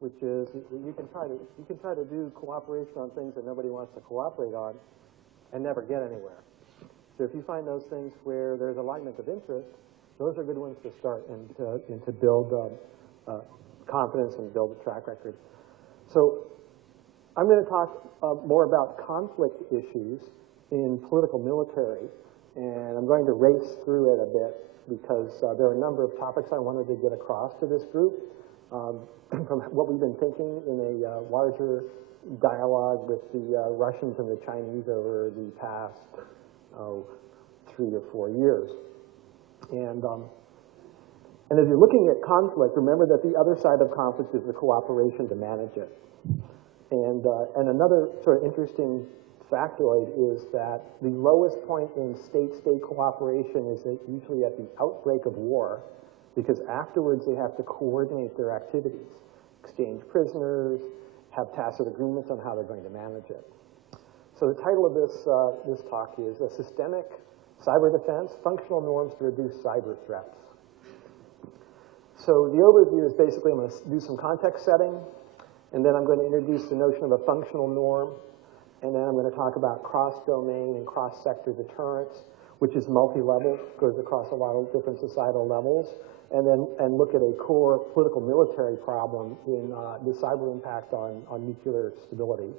which is you can try to do cooperation on things that nobody wants to cooperate on and never get anywhere. So if you find those things where there's alignment of interest, those are good ones to start and to build confidence and build a track record. So I'm going to talk more about conflict issues in political military, and I'm going to race through it a bit because there are a number of topics I wanted to get across to this group from what we've been thinking in a larger dialogue with the Russians and the Chinese over the past 3 or 4 years. And as you're looking at conflict, remember that the other side of conflict is the cooperation to manage it. And another sort of interesting factoid is that the lowest point in state-state cooperation is usually at the outbreak of war, because afterwards they have to coordinate their activities, exchange prisoners, have tacit agreements on how they're going to manage it. So the title of this talk is A Systemic Cyber Defense, Functional Norms to Reduce Cyber Threats. So the overview is basically I'm going to do some context setting, and then I'm going to introduce the notion of a functional norm, and then I'm going to talk about cross-domain and cross-sector deterrence, which is multi-level, goes across a lot of different societal levels, and look at a core political military problem in the cyber impact on nuclear stability.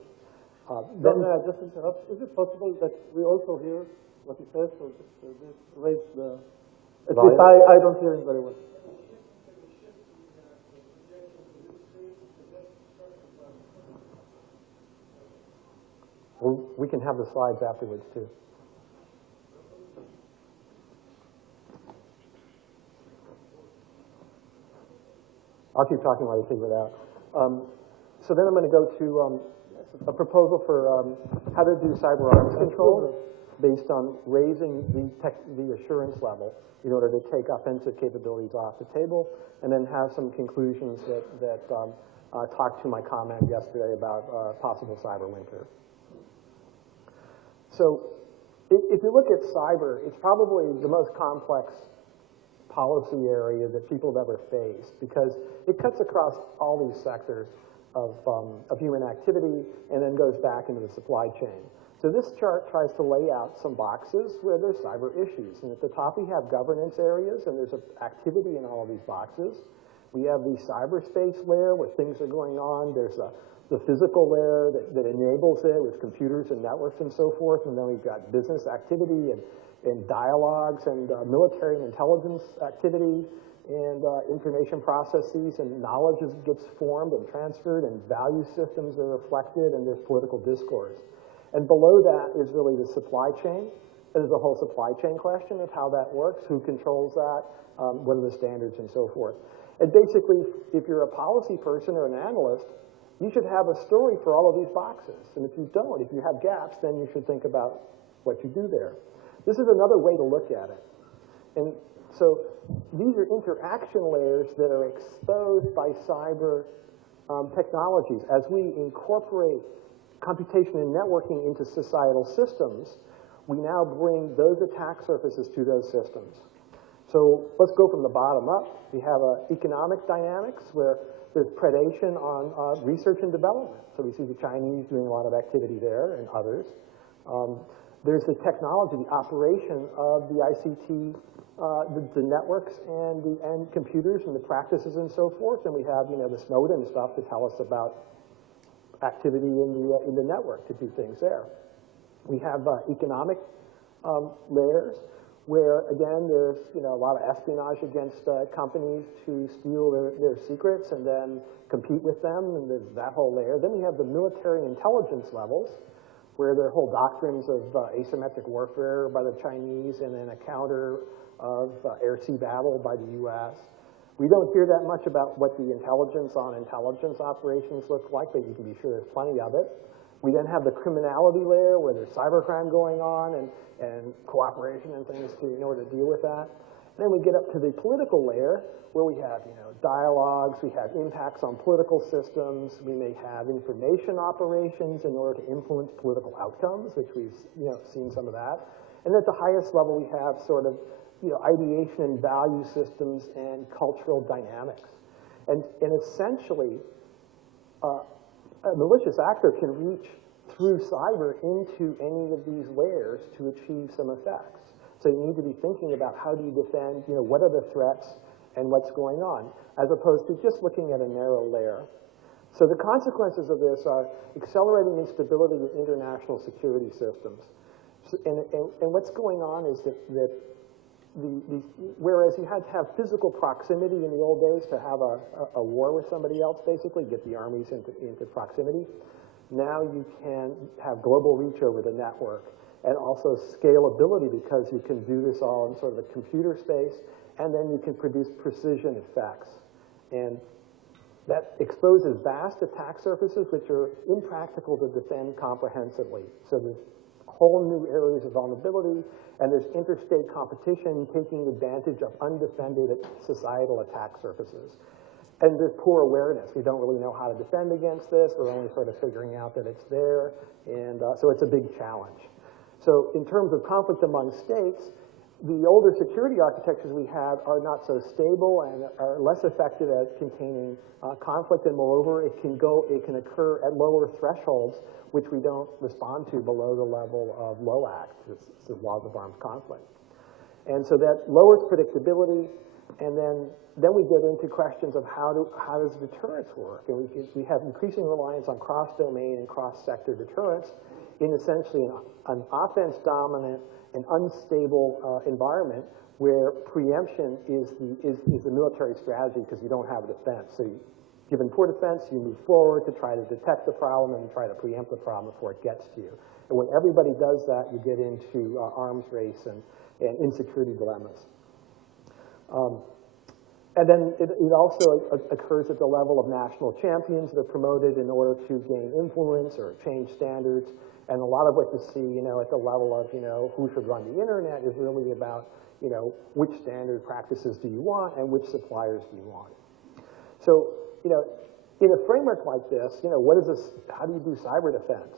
Then may I just interrupt? Is it possible that we also hear what he says, or just raise the... At least I don't hear him very well. Well, we can have the slides afterwards, too. I'll keep talking while you figure it out. So then I'm going to go to a proposal for how to do cyber arms control based on raising the assurance level in order to take offensive capabilities off the table, and then have some conclusions that talk to my comment yesterday about possible cyber winter. So if you look at cyber, it's probably the most complex policy area that people have ever faced, because it cuts across all these sectors of human activity and then goes back into the supply chain. So this chart tries to lay out some boxes where there's cyber issues. And at the top we have governance areas, and there's activity in all of these boxes. We have the cyberspace layer where things are going on. There's the physical layer that enables it with computers and networks and so forth. And then we've got business activity and dialogues and military and intelligence activity and information processes, and knowledge gets formed and transferred, and value systems are reflected, and there's political discourse. And below that is really the supply chain. There's a whole supply chain question of how that works, who controls that, what are the standards, and so forth. And basically, if you're a policy person or an analyst, you should have a story for all of these boxes. And if you don't, if you have gaps, then you should think about what you do there. This is another way to look at it. And so these are interaction layers that are exposed by cyber technologies. As we incorporate computation and networking into societal systems, we now bring those attack surfaces to those systems. So let's go from the bottom up. We have economic dynamics where there's predation on research and development. So we see the Chinese doing a lot of activity there, and others. There's the technology, the operation of the ICT, the networks and the end computers and the practices and so forth. And we have, the Snowden stuff to tell us about activity in the network to do things there. We have economic layers where, again, there's a lot of espionage against companies to steal their secrets and then compete with them, and there's that whole layer. Then we have the military intelligence levels, where there are whole doctrines of asymmetric warfare by the Chinese, and then a counter of air-sea battle by the US. We don't hear that much about what the intelligence on intelligence operations look like, but you can be sure there's plenty of it. We then have the criminality layer, where there's cybercrime going on and cooperation and things in order to deal with that. And then we get up to the political layer, where we have dialogues, we have impacts on political systems, we may have information operations in order to influence political outcomes, which we've seen some of that. And at the highest level, we have sort of ideation and value systems and cultural dynamics. And essentially, a malicious actor can reach through cyber into any of these layers to achieve some effects. So you need to be thinking about how do you defend, what are the threats and what's going on, as opposed to just looking at a narrow layer. So the consequences of this are accelerating instability in international security systems. And what's going on is that whereas you had to have physical proximity in the old days to have a war with somebody else, basically, get the armies into proximity, now you can have global reach over the network and also scalability because you can do this all in sort of a computer space, and then you can produce precision effects. And that exposes vast attack surfaces which are impractical to defend comprehensively. So there's whole new areas of vulnerability, and there's interstate competition taking advantage of undefended societal attack surfaces. And there's poor awareness. We don't really know how to defend against this. We're only sort of figuring out that it's there, and so it's a big challenge. So in terms of conflict among states, the older security architectures we have are not so stable and are less effective at containing conflict, and moreover, it can occur at lower thresholds, which we don't respond to below the level of LOAC, this is laws of armed conflict. And so that lowers predictability, and then we get into questions of how does deterrence work? And we have increasing reliance on cross-domain and cross-sector deterrence in essentially an offense-dominant and unstable environment where preemption is the military strategy because you don't have a defense. So given poor defense, you move forward to try to detect the problem and try to preempt the problem before it gets to you. And when everybody does that, you get into arms race and insecurity dilemmas. And then it also occurs at the level of national champions that are promoted in order to gain influence or change standards. And a lot of what you see, at the level of, who should run the internet is really about, which standard practices do you want and which suppliers do you want. So, in a framework like this, how do you do cyber defense?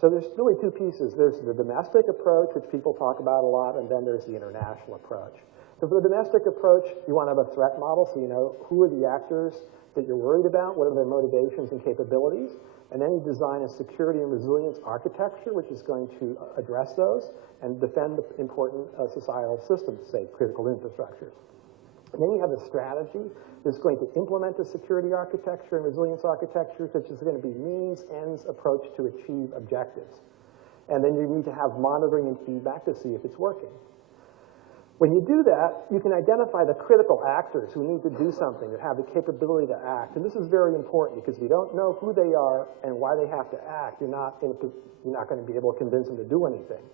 So there's really two pieces. There's the domestic approach, which people talk about a lot, and then there's the international approach. So for the domestic approach, you want to have a threat model so you know who are the actors that you're worried about, what are their motivations and capabilities, and then you design a security and resilience architecture which is going to address those and defend the important societal systems, say critical infrastructures. And then you have a strategy that's going to implement the security architecture and resilience architecture, which is going to be means-ends approach to achieve objectives. And then you need to have monitoring and feedback to see if it's working. When you do that, you can identify the critical actors who need to do something, that have the capability to act. And this is very important because if you don't know who they are and why they have to act, you're not going to be able to convince them to do anything,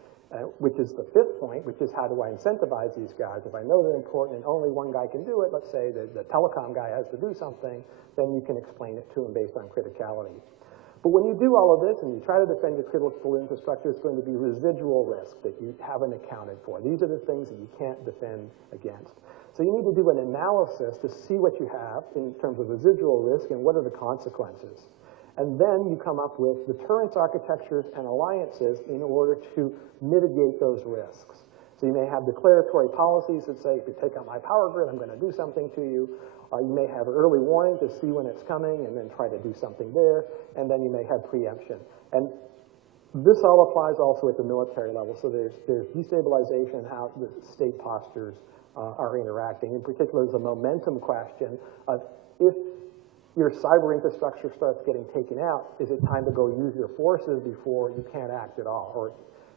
which is the fifth point, which is how do I incentivize these guys? If I know they're important and only one guy can do it, let's say the telecom guy has to do something, then you can explain it to him based on criticality. But when you do all of this and you try to defend your critical infrastructure, it's going to be residual risk that you haven't accounted for. These are the things that you can't defend against. So you need to do an analysis to see what you have in terms of residual risk and what are the consequences. And then you come up with deterrence architectures and alliances in order to mitigate those risks. So you may have declaratory policies that say, if you take out my power grid, I'm going to do something to you. You may have early warning to see when it's coming and then try to do something there. And then you may have preemption. And this all applies also at the military level. So there's destabilization, how the state postures are interacting. In particular, there's a momentum question of if your cyber infrastructure starts getting taken out, is it time to go use your forces before you can't act at all?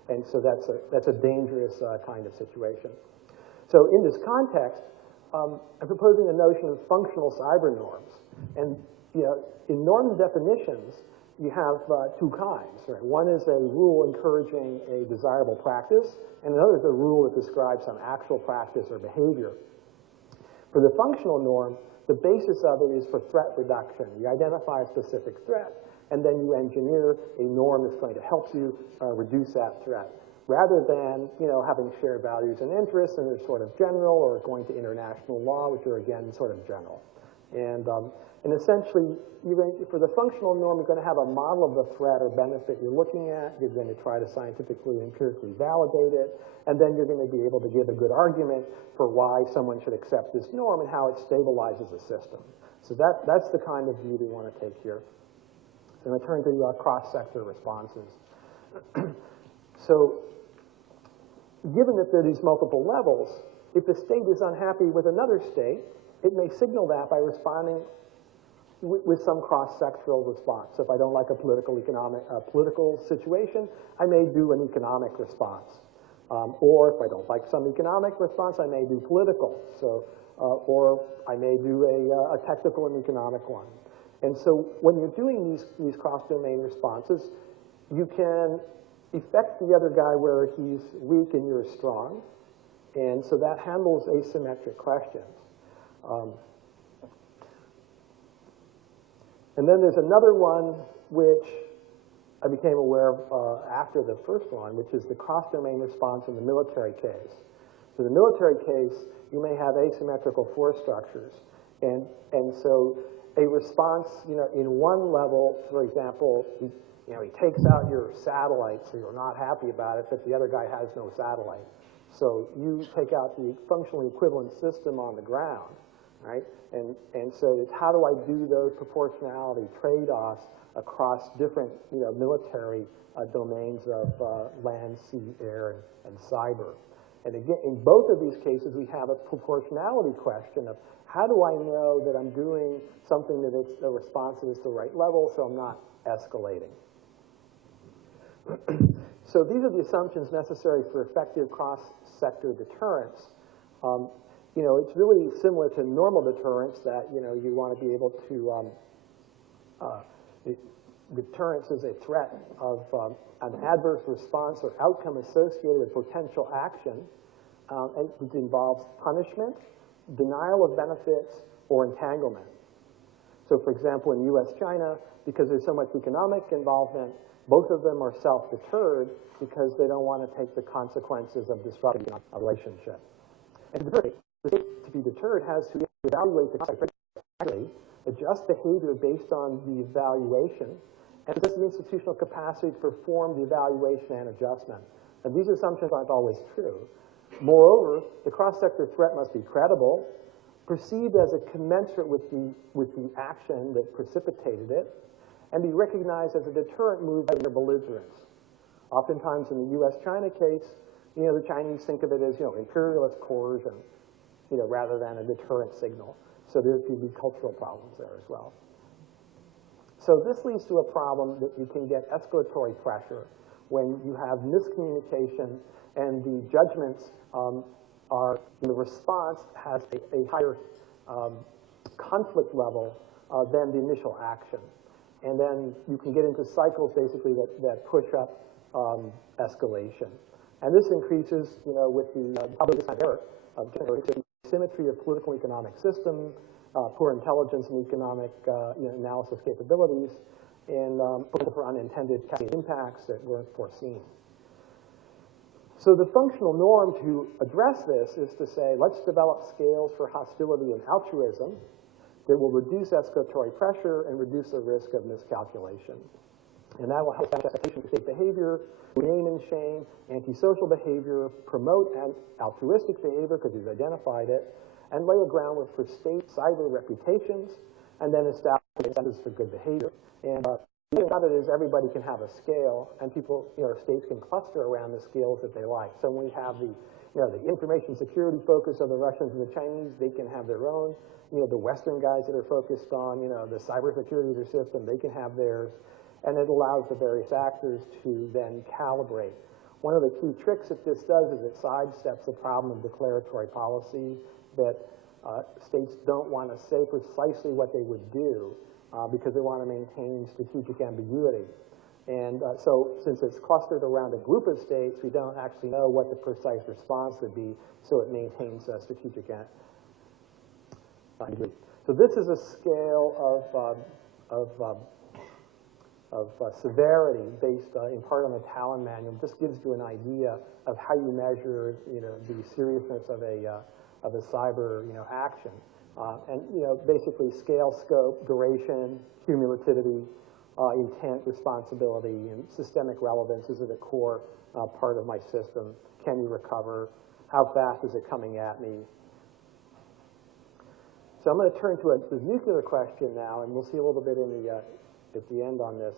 And so that's a dangerous kind of situation. So in this context, I'm proposing the notion of functional cyber norms. And in norm definitions, you have two kinds. Right? One is a rule encouraging a desirable practice, and another is a rule that describes some actual practice or behavior. For the functional norm, the basis of it is for threat reduction. You identify a specific threat, and then you engineer a norm that's going to help you reduce that threat, rather than having shared values and interests, and they're sort of general, or going to international law, which are again sort of general. And essentially, for the functional norm, you're going to have a model of the threat or benefit you're looking at. You're going to try to scientifically, empirically validate it, and then you're going to be able to give a good argument for why someone should accept this norm and how it stabilizes a system. So that's the kind of view we want to take here. And I turn to cross-sector responses. So given that there are these multiple levels, if the state is unhappy with another state, it may signal that by responding with some cross-sectoral response. So if I don't like a political situation, I may do an economic response. Or if I don't like some economic response, I may do political. So, or I may do a technical and economic one. And so when you're doing these cross-domain responses, you can affect the other guy where he's weak and you're strong. And so that handles asymmetric questions. And then there's another one which I became aware of after the first one, which is the cross-domain response in the military case. So the military case, you may have asymmetrical force structures. And so a response, in one level, for example, he takes out your satellite, so you're not happy about it, but the other guy has no satellite. So you take out the functionally equivalent system on the ground, right? And so it's how do I do those proportionality trade-offs across different, military domains of land, sea, air, and cyber. And again, in both of these cases, we have a proportionality question of how do I know that I'm doing something that the response is the right level so I'm not escalating. So these are the assumptions necessary for effective cross-sector deterrence. It's really similar to normal deterrence that, you want to be able to, deterrence is a threat of an adverse response or outcome associated with potential action. It involves punishment, denial of benefits, or entanglement. So for example, in US-China, because there's so much economic involvement, both of them are self-deterred because they don't want to take the consequences of disrupting a relationship. And the state to be deterred has to evaluate the consequences, adjust behavior based on the evaluation, and possess the institutional capacity to perform the evaluation and adjustment. And these assumptions aren't always true. Moreover, the cross-sector threat must be credible, perceived as a commensurate with the action that precipitated it, and be recognized as a deterrent move by their belligerents. Oftentimes in the US-China case, the Chinese think of it as, imperialist coercion, rather than a deterrent signal. So there could be cultural problems there as well. So this leads to a problem that you can get escalatory pressure when you have miscommunication and the judgments the response has a higher conflict level than the initial action. And then you can get into cycles basically that push up escalation. And this increases, with the error of asymmetry of political and economic system, poor intelligence and economic analysis capabilities, and potential for unintended impacts that weren't foreseen. So the functional norm to address this is to say, let's develop scales for hostility and altruism that will reduce escalatory pressure and reduce the risk of miscalculation. And that will help expectation of state behavior, name and shame, antisocial behavior, promote altruistic behavior because we've identified it, and lay a groundwork for state cyber reputations, and then establish incentives for good behavior. And the thing about it is everybody can have a scale, and people, states can cluster around the scales that they like. So when we have the information security focus of the Russians and the Chinese, they can have their own. The Western guys that are focused on, the cybersecurity of their system, they can have theirs. And it allows the various actors to then calibrate. One of the key tricks that this does is it sidesteps the problem of declaratory policy that states don't want to say precisely what they would do because they want to maintain strategic ambiguity. And so since it's clustered around a group of states, we don't actually know what the precise response would be, so it maintains strategic ambiguity. So this is a scale of severity based in part on the Talon manual. This gives you an idea of how you measure, the seriousness of a cyber, action. And, basically scale, scope, duration, cumulativity, intent, responsibility, and systemic relevance is at a core part of my system. Can you recover? How fast is it coming at me? So I'm going to turn to the nuclear question now, and we'll see a little bit in at the end on this.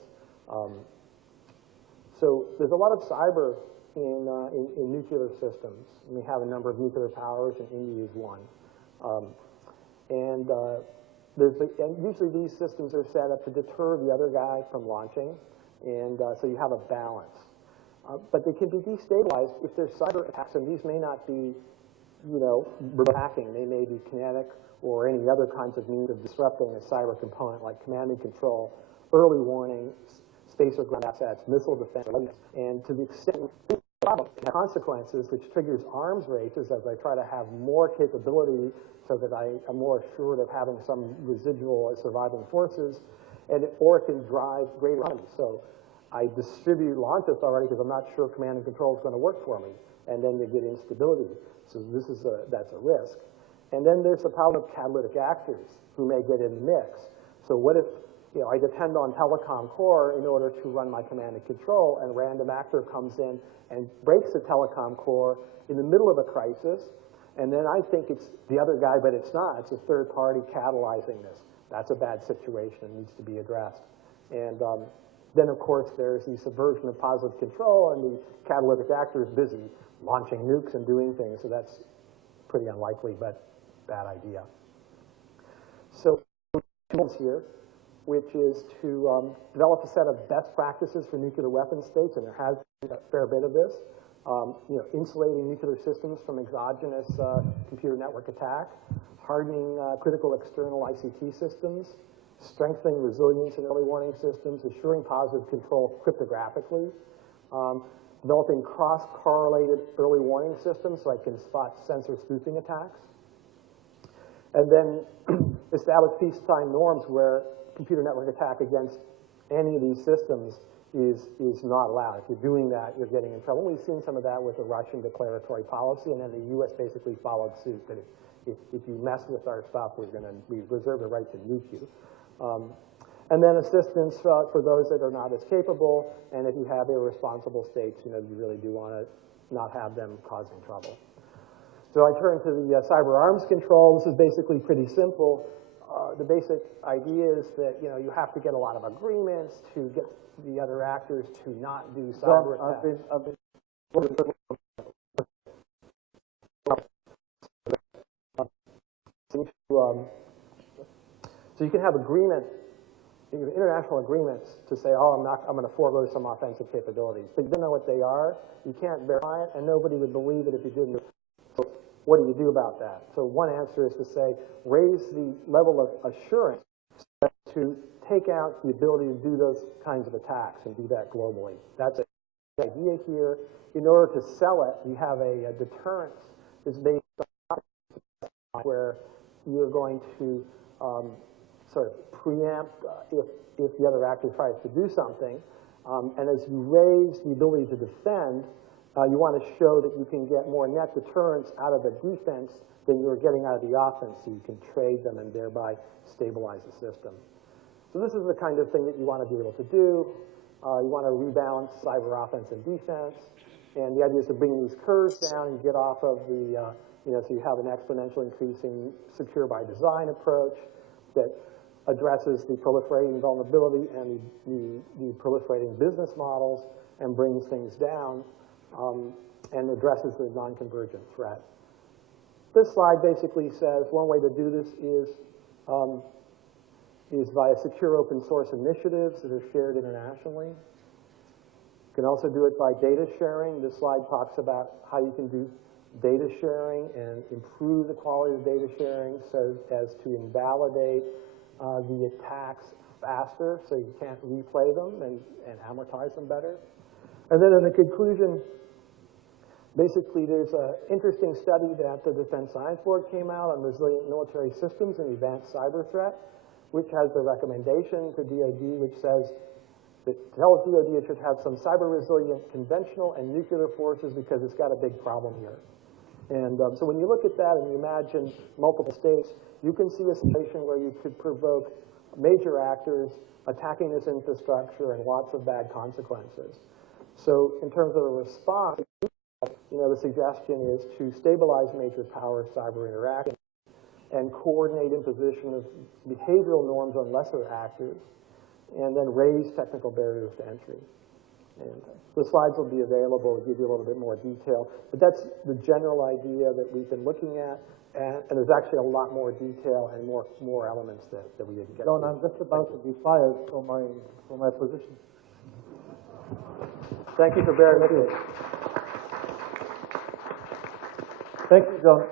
So there's a lot of cyber in nuclear systems. We have a number of nuclear powers, and India is one. And usually these systems are set up to deter the other guy from launching, and so you have a balance. But they can be destabilized if there's cyber attacks, and these may not be, hacking. They may be kinetic or any other kinds of means of disrupting a cyber component like command and control, early warning, space or ground assets, missile defense, and to the extent consequences, which triggers arms races as I try to have more capability so that I am more assured of having some residual surviving forces, or it can drive greater economies. So I distribute launch authority because I'm not sure command and control is going to work for me, and then you get instability. So that's a risk. And then there's the problem of catalytic actors who may get in the mix. So what if I depend on telecom core in order to run my command and control, and a random actor comes in and breaks the telecom core in the middle of a crisis, and then I think it's the other guy, but it's not. It's a third party catalyzing this. That's a bad situation and needs to be addressed. And then, of course, there's the subversion of positive control, and the catalytic actor is busy launching nukes and doing things, so that's pretty unlikely, but bad idea. So here, which is to develop a set of best practices for nuclear weapon states, and there has been a fair bit of this. Insulating nuclear systems from exogenous computer network attack, hardening critical external ICT systems, strengthening resilience in early warning systems, assuring positive control cryptographically, developing cross-correlated early warning systems so I can spot sensor spoofing attacks, and then establish peacetime norms where computer network attack against any of these systems is not allowed. If you're doing that, you're getting in trouble. We've seen some of that with the Russian declaratory policy, and then the U.S. basically followed suit. That if you mess with our stuff, we reserve the right to nuke you. And then assistance for those that are not as capable, and if you have irresponsible states, you really do want to not have them causing trouble. So I turn to the cyber arms control. This is basically pretty simple. The basic idea is that you have to get a lot of agreements to get the other actors to not do cyber attacks. So you can have international agreements to say, oh, I'm going to forego some offensive capabilities, but you don't know what they are. You can't verify it, and nobody would believe it if you didn't. So what do you do about that? So one answer is to say, raise the level of assurance to take out the ability to do those kinds of attacks and do that globally. That's the idea here. In order to sell it, you have a deterrence that's based on where you're going to sort of preempt if the other actor tries to do something. And as you raise the ability to defend, you want to show that you can get more net deterrence out of a defense than you're getting out of the offense, so you can trade them and thereby stabilize the system. So this is the kind of thing that you want to be able to do. You want to rebalance cyber offense and defense. And the idea is to bring these curves down and get off of the, so you have an exponential increasing secure by design approach that addresses the proliferating vulnerability and the proliferating business models and brings things down and addresses the non-convergent threat. This slide basically says one way to do this is via secure open source initiatives that are shared internationally. You can also do it by data sharing. This slide talks about how you can do data sharing and improve the quality of data sharing so as to invalidate the attacks faster so you can't replay them and amortize them better. And then in the conclusion, basically there's an interesting study that the Defense Science Board came out on resilient military systems and advanced cyber threat, which has the recommendation to DoD, which says that tells DoD it should have some cyber-resilient conventional and nuclear forces because it's got a big problem here. And so when you look at that and you imagine multiple states, you can see a situation where you could provoke major actors attacking this infrastructure and lots of bad consequences. So in terms of a response, the suggestion is to stabilize major power cyber interaction and coordinate imposition of behavioral norms on lesser actors, and then raise technical barriers to entry. And the slides will be available to give you a little bit more detail. But that's the general idea that we've been looking at. And there's actually a lot more detail and more elements that we didn't get John, to. I'm just about to be fired from my position. Thank you for bearing with me. Thank you, John.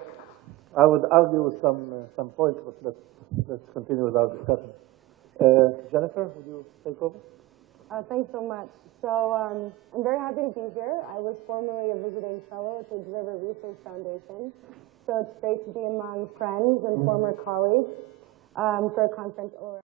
I would argue with some points, but let's continue with our discussion. Jennifer, would you take over? Thanks so much. So I'm very happy to be here. I was formerly a visiting fellow at the Deliver Research Foundation. So it's great to be among friends and former colleagues for a conference